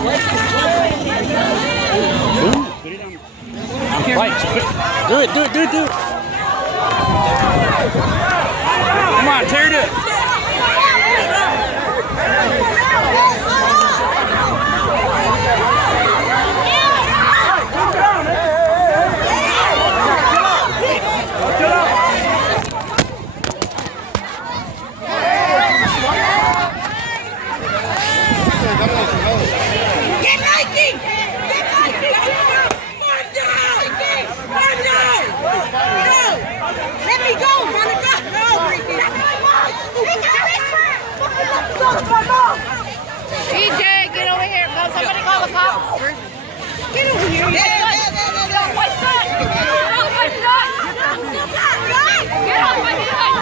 Boom. Put it on. Fight. Do it. Come on, tear it up. EJ, get over here. No, somebody call the cops. Get over here. What's that? Get off my son. Get off my son.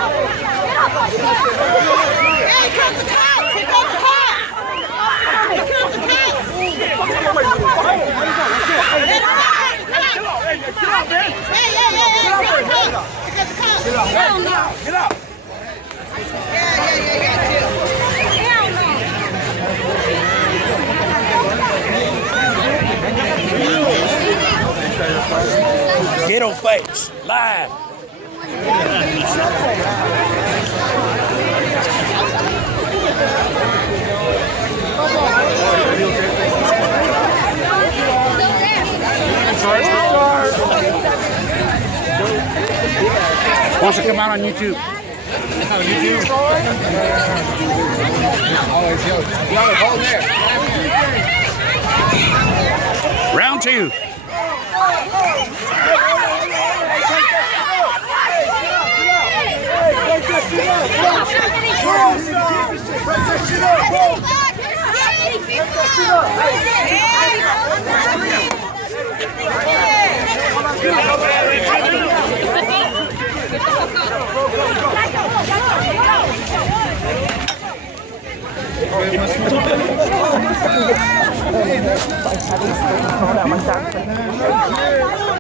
Hey, here comes the cops. Here comes the cops. Here comes the cops. Get out, man. Hey. Here comes the cops. Get out. Ghetto face, live. Wants to come out on YouTube. Round 2.